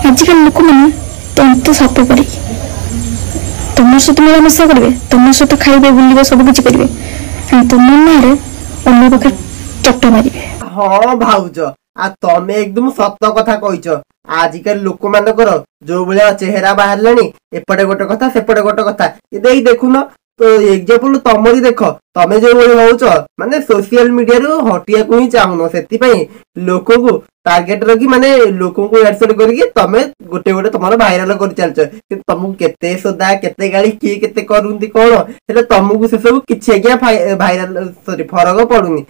आजिकल लोक मैंने तो साप पड़ी तुम सहित मिलामिशा करेंगे तुम सहित खाइबे बुलिबे सब किछि करेंगे तुम नारे अन्य पाखे चट मारे। हाँ भाउज आ तमे एकदम सत कथा कहिच। आजिकल लोक मानकर जो भाया चेहरा बाहर एपटे गोटे कथा सेपटे गोटे कथा ये देखुन तो एग्जांपल तमरी देख तमे जो होउच माने सोशल मीडिया रु हटिया को ही चाहुनो से लोक को टार्गेट रखी माने लोक को एडसेट करके तमे गोटे गोटे तुम भाइराल कर चलछ कि तुमको केते सोदा केते गाली किए केते करूंदी कोन हेले तुमको से सब किछि आज्ञा भाइराल सॉरी फरक पडुनी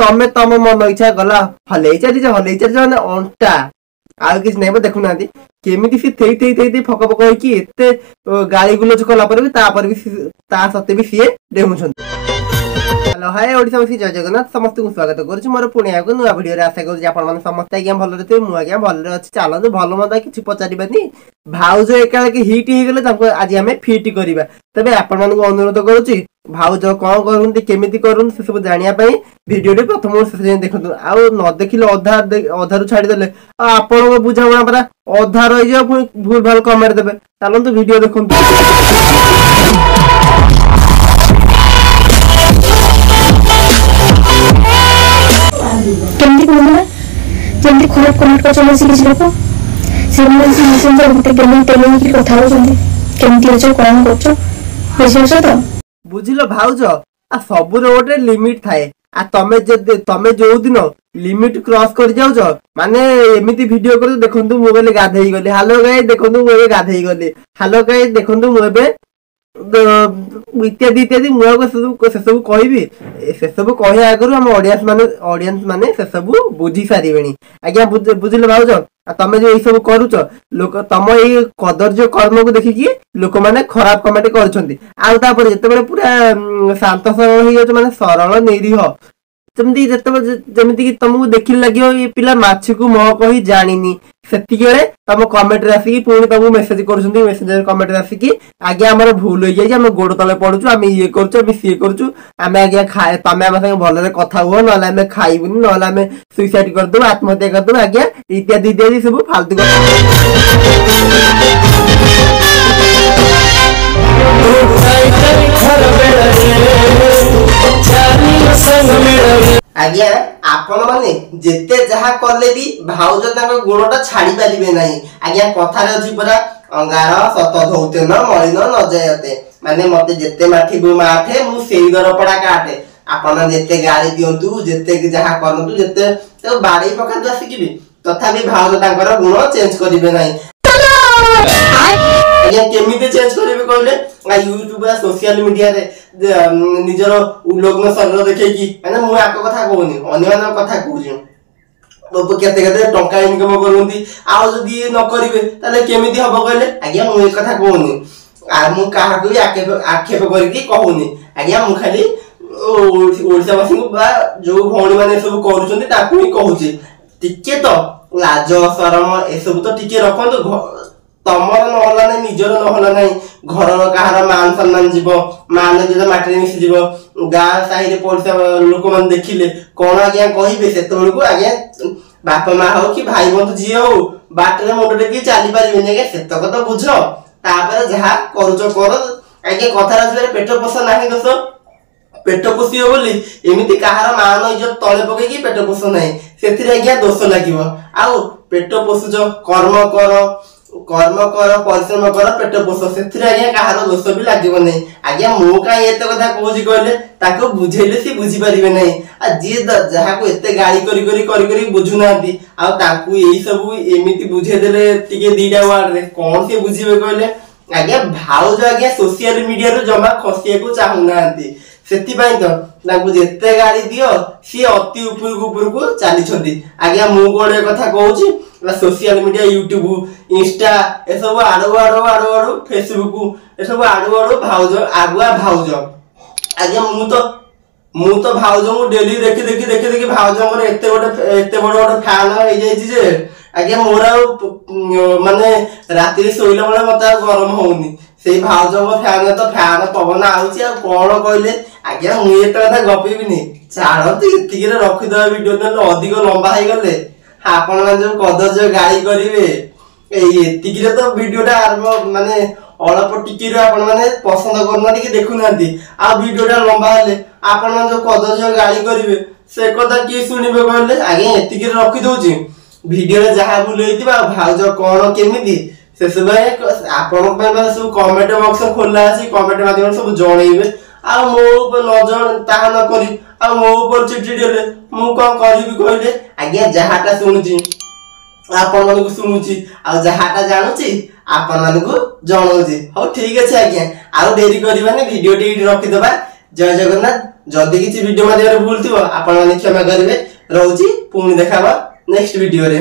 तमे तम मन इच्छा गला हलेई चली माने अंटा आउ किछ नै देखुना केमिति सी थेई थेई थेई फक फक होइकी एते गाली गुलोज कला पर भी ता सत्ते भी सीए डेहुछन। हेलो हाय ओडिसावासी जय जगन्नाथ समस्त को स्वागत करूछु मोर पुणी आगो नुआ वीडियो रे आशा करू आपण माने समस्त आज्ञा भल रहते मु आज्ञा भल रे अछि चालू भल मदा किछि पचारिबानी भाउज एकाल के हिट हे गेले ताको आज हमें फिट करिबा तबे आपण मानको अनुरोध करूछि भाउज कोन करूंती केमिति करूं से सब जानिया पई वीडियो रे प्रथम से देखंतु आ न देखिले अधारु छाडी देले आपण को बुझावना परा अधा रहि जा भूल भाल कमेंट देबे चलंतु वीडियो देखंतु। केमती कहूना जल्दी खराब कमेंट कर चले किसी लोक से मेसेंजर गोटे गेमिंग टेलिंग की कथा होचंदी केमती अछ कोन करछ विश्वास तो बुझिलो भाउज आ सबुर गोटे लिमिट थाए आ तमे जो दिन लिमिट क्रॉस कर जाउछ माने एमिति वीडियो कर देखंतु मु गले गाधेई गली हेलो गाइस देखंतु मु गाधेई गली हेलो गाइस देखंतु मु इत्यादि इत्यादि मुझे से सब कहि से सब कहे आगर हम ऑडियंस माने से सब बुझी सारे आज्ञा बुझिले भाउज तमे जो सब करूच लोक तम ये कदर्य कर्म को देखिकी लोक माने खराब कमेंट करछंती आउतापर जते पूरा शांत सरल हो जाउछ माने सरल निरीह जमती कि तुमको देख लगे ये पिला माछ को मह कही जानी से तुम कमेंट आसिकी पुणी तुमको मेसेज कर मेसेंजर कमेंट आसिकी आज्ञा आम भूल हो जाए आम गोड़ तले पड़ुचु आम ये करुचु सी करुचु आम आज्ञा तुम आम सागे भल कथा हुआ ना आम खाइबुनि ना आम सुइसाइड करदेबु आत्महत्या करदेबु आज्ञा इत्यादि इत्यादि सब फालतू आज्ञा आपण माने जेते जहा करले भी भाउज ताको गुणटा छाडी पारिबे नाही आज्ञा कथा रे अछि परा अंगार सत धौते न मलिन न जयते माने मते जेते माठिबु माठे मु सेई दरपडा काटे आपण जेते गाड़ी दियंतु जेते जहा करंतु जेते तो बाड़ी पकांतु आसिकिबी तथापि भाउज तांकर गुण चेंज करिबे नाही आज्ञा केमिते चेंज करिबे कहले यूट्यूब या सोशल मीडिया रे निजर उलग्न शरीर देखैकी माने मु आको कथा कहूनी अन्य मान कथा कहूची तो केते केते टंका इनकम करूंती आ जदी न करिवे ताले केमिति हबो कहले आज्ञा मु एक कथा कहूनी आ मु काहा को आक्षेप करके कहूनी आज्ञा मु खाली ओडिसावासी को बा जो भौणी माने सब करूचंती ताकू ही कहूची टिके तो लाज शरम ए सब तो टिके रखंतु तमर नहला नै निजर नहला नै घरर काहार मान सम्मान जीव मान जे माटी मिसी जीव गां साही रे पड़सा लोक मन देखिले कोन आज्ञा कहिबे सेतोल को आज्ञा बाप मा हो कि भाई बंधु जी हो बाटरे मुंडे की चाली पारिबे नै सेतक तो बुझ तापर जहा करूचो कर आज्ञा कथा रसरे पेट पोष नाही दोस पेट पोषियो बोली एमिति काहार मान इज्जत तळे पके की पेट पोष नाही सेथिरे आज्ञा दोष लागिवो आउ पेट पोषुजो कर्म कर परिश्रम कर पेट पोष से आज्ञा कहार दोष भी लगे नहीं आज्ञा मु कहीं एत कथा कहूँ कहले ताको बुझेले सी बुझी पारिबे नहीं आ जी जहा को एते गाड़ी करी बुझु नांती आ ताकू एई सब एमिति बुझे देले टिके दीटा वर्ड रे कोन से बुझीबे कहले आज्ञा भाउज आज्ञा सोशल मीडिया रो जमा खसिया को चाहू नांती सेति पई तो ताकू जेते गाड़ी दियो सी अति ऊपर को चाली छथि आज्ञा मु कोडे कथा कहूची सोशल मीडिया यूट्यूब इंस्टा ए सब आडो फेसबुक ए सब आडो भाउज आगुआ भाउज आज्ञा मु तो भाउज मु डेली देखि भाउज हमर एते बड़ फैन हो जाई जे आज्ञा मोर माने राति सोइला बेला मत गरम होउनी से भाउज फैन तो फैन पवन आउची आ कोन कहले आज्ञा मु एत कथा गपिबिनी चाहत इतिकी रे रखि दो वीडियो न अधिक लंबा हो गले आपण जो कदर जो गाड़ी करिवे ଏତିକିରେ ତ ଭିଡିଓଟା ଆରମ୍ଭ ମାନେ ଅଳ୍ପ ଟିକିରୁ ଆପଣ ମାନେ ପସନ୍ଦ କରୁନାହାନ୍ତି କି ଦେଖୁନାହାନ୍ତି ଆଉ ଭିଡିଓଟା ଲମ୍ବା ହେଲେ ଆପଣ ମାନେ ଯୋଉ କଦର୍ଯ୍ୟ ଗାଳି କରିବେ ସେ କଥା କିଏ ଶୁଣିବେ କହିଲେ ଆଜ୍ଞା ଏତିକିରେ ରଖିଦଉଛି ଭିଡିଓରେ ଯାହା ଭୁଲ ହେଇଥିବ ଆଉ ଭାଉଜ କଣ କେମିତି ସେସବୁ ଆପଣଙ୍କ ପାଇଁ ମାନେ ସବୁ କମେଣ୍ଟ ବକ୍ସ ଖୋଲା ଅଛି କମେଣ୍ଟ ମାଧ୍ୟମରେ ସବୁ ଜଣେଇବେ ଆଉ ମୋ ଉପରେ ନ ଜଣ ତାହା ନ କରି ଆଉ ମୋ ଉପରେ ଚିଡଚିଡି ହେଲେ ମୁଁ କଣ କରିବି କହିଲେ ଆଜ୍ଞା ଯାହାଟା ଶୁଣୁଛି ଆପଣ ମାନଙ୍କୁ ଶୁଣୁଛି ଆଉ ଯାହାଟା ଜାଣୁଛି ଆପଣ ମାନଙ୍କୁ ଜଣଉଛି ହଉ ଠିକ ଅଛି ଆଜ୍ଞା ଆଉ ଡେରି କରିବାନି ଭିଡିଓଟି ଏଇଠି ରଖିଦବା ଜୟ ଜଗନ୍ନାଥ ଯଦି କିଛି ଭିଡିଓ ମାଧ୍ୟମରେ ଭୁଲ ଥିବ ଆପଣ ମାନେ କ୍ଷମା କରିବେ ରହୁଛି ପୁଣି ଦେଖାବା ନେକ୍ସଟ ଭିଡିଓରେ।